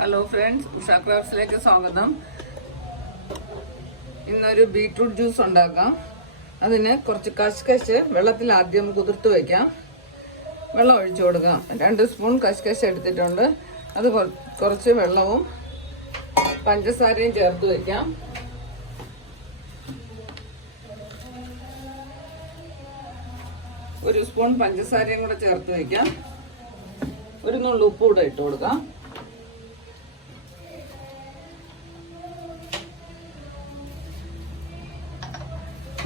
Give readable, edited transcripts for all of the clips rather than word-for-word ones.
Hello friends, Usha ക്രാഫ്റ്റ്സിലേക്ക് സ്വാഗതം. ഇന്നൊരു beetroot juice ഉണ്ടാക്കാം. അതിന് കുറച്ച് കശുകശ് വെള്ളത്തിൽ ആദ്യം കുതിർത്ത് വയ്ക്കാം. വെള്ളം ഒഴിച്ചു കൊടുക്കാം. 2 സ്പൂൺ കശുകശ് എടുത്തിട്ടുണ്ട്. അത് കുറച്ച് വെള്ളവും പഞ്ചസാരയും ചേർത്ത് വയ്ക്കാം. ഒരു സ്പൂൺ പഞ്ചസാരയും കൂടെ ചേർത്ത് വയ്ക്കാം. ഒരു നുള്ളു ഉപ്പ് കൂടെ ഇട്ട് കൊടുക്കാം.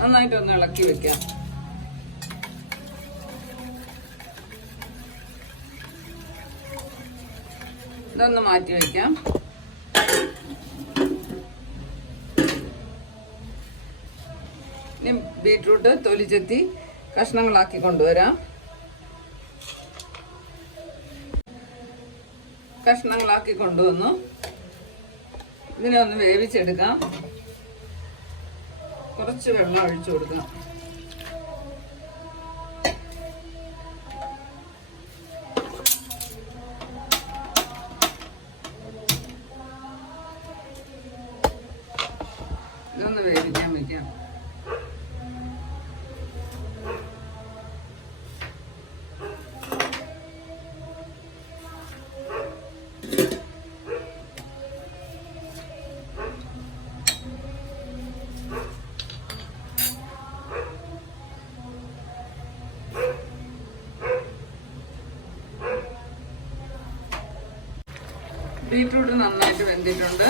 നന്നായിട്ടൊന്ന് ഇളക്കി വെക്കാം. ഇതൊന്ന് മാറ്റി വെക്കാം. ഇനി ബീട്രൂട്ട് തൊലി ചെത്തി കഷ്ണങ്ങളാക്കി കൊണ്ടുവരാം. കഷ്ണങ്ങളാക്കി കൊണ്ടുവന്നു ഇതിനെ ഒന്ന് വേവിച്ചെടുക്കാം. കുറച്ച് വെള്ളം ഒഴിച്ചു കൊടുക്കാം. ഇതൊന്ന് വേവിക്കാൻ വയ്ക്കാം. ബീട്രൂട്ട് നന്നായിട്ട് വെന്തിട്ടുണ്ട്.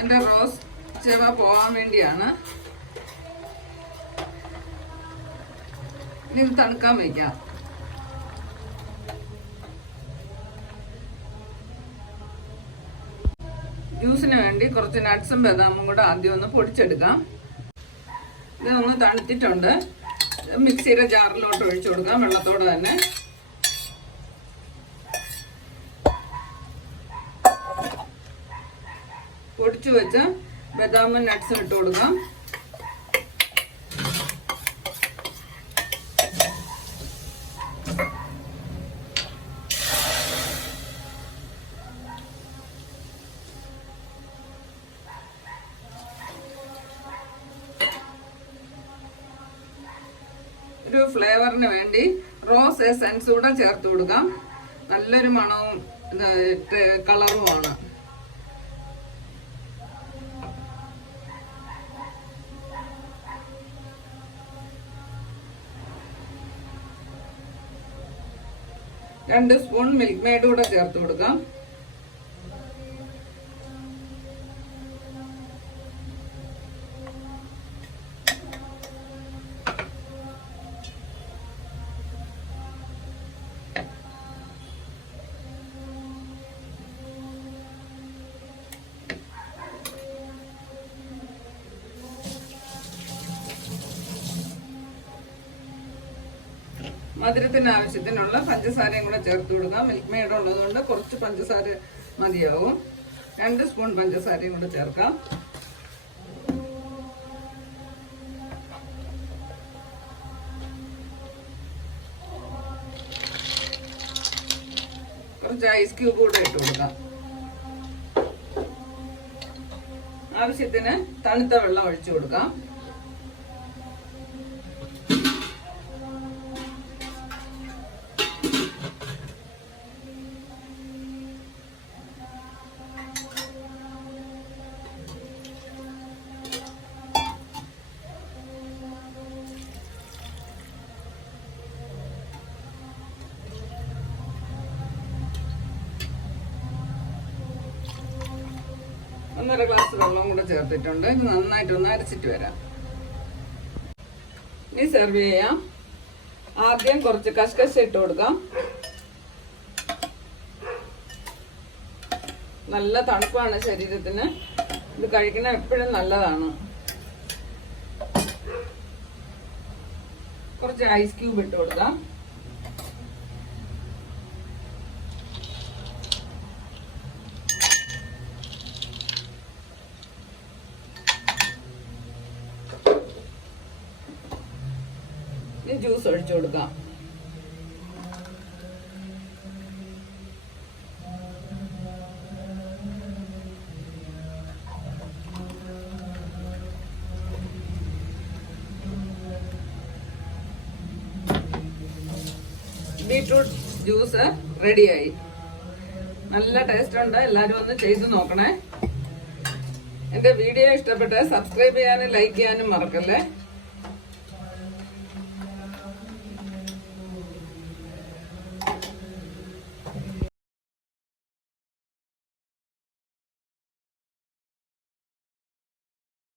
എൻ്റെ റോസ് ചെവ പോകാൻ വേണ്ടിയാണ്. ഇനി തണുക്കാൻ വയ്ക്കാം. ജ്യൂസിന് വേണ്ടി കുറച്ച് നട്ട്സും ബദാമും കൂടെ ആദ്യം ഒന്ന് പൊടിച്ചെടുക്കാം. ഇതൊന്ന് തണുത്തിട്ടുണ്ട്. മിക്സിയുടെ ജാറിലോട്ട് ഒഴിച്ചു കൊടുക്കാം, വെള്ളത്തോടെ തന്നെ. പൊടിച്ചു വെച്ച് ബദാമും നട്ട്സും ഇട്ട് കൊടുക്കാം. ഒരു ഫ്ലേവറിന് വേണ്ടി റോസ് എസൻസ് കൂടെ ചേർത്ത് കൊടുക്കാം. നല്ലൊരു മണവും കളറുമാണ്. രണ്ട് സ്പൂൺ മിൽക്ക് മെയ്ഡ് കൂടെ ചേർത്ത് കൊടുക്കാം. മധുരത്തിന് ആവശ്യത്തിനുള്ള പഞ്ചസാരയും കൂടെ ചേർത്ത് കൊടുക്കാം. മിൽക്ക് മെയ്ഡ് ഉള്ളതുകൊണ്ട് കുറച്ച് പഞ്ചസാര മതിയാവും. 2 സ്പൂൺ പഞ്ചസാരയും കൂടെ ചേർക്കാം. കുറച്ച് ഐസ് ക്യൂബ് കൂടെ ഇട്ട് കൊടുക്കാം. ആവശ്യത്തിന് തണുത്ത വെള്ളം ഒഴിച്ചു കൊടുക്കാം. ഒന്നര ഗ്ലാസ് വെള്ളം കൂടെ ചേർത്തിട്ടുണ്ട്. ഇത് നന്നായിട്ടൊന്ന് അരച്ചിട്ട് വരാം. ഇനി സെർവ് ചെയ്യാം. ആദ്യം കുറച്ച് കശുകശ ഇട്ട് കൊടുക്കാം. നല്ല തണുപ്പാണ് ശരീരത്തിന്. ഇത് കഴിക്കുന്ന എപ്പോഴും നല്ലതാണ്. കുറച്ച് ഐസ് ക്യൂബ് ഇട്ട് കൊടുക്കാം. ജ്യൂസ് ഒഴിച്ചു കൊടുക്കാം. ബീട്രൂട്ട് ജ്യൂസ് റെഡിയായി. നല്ല ടേസ്റ്റ് ഉണ്ട്. എല്ലാരും ഒന്ന് ചെയ്ത് നോക്കണേ. എന്റെ വീഡിയോ ഇഷ്ടപ്പെട്ട സബ്സ്ക്രൈബ് ചെയ്യാനും ലൈക്ക് ചെയ്യാനും മറക്കല്ലേ.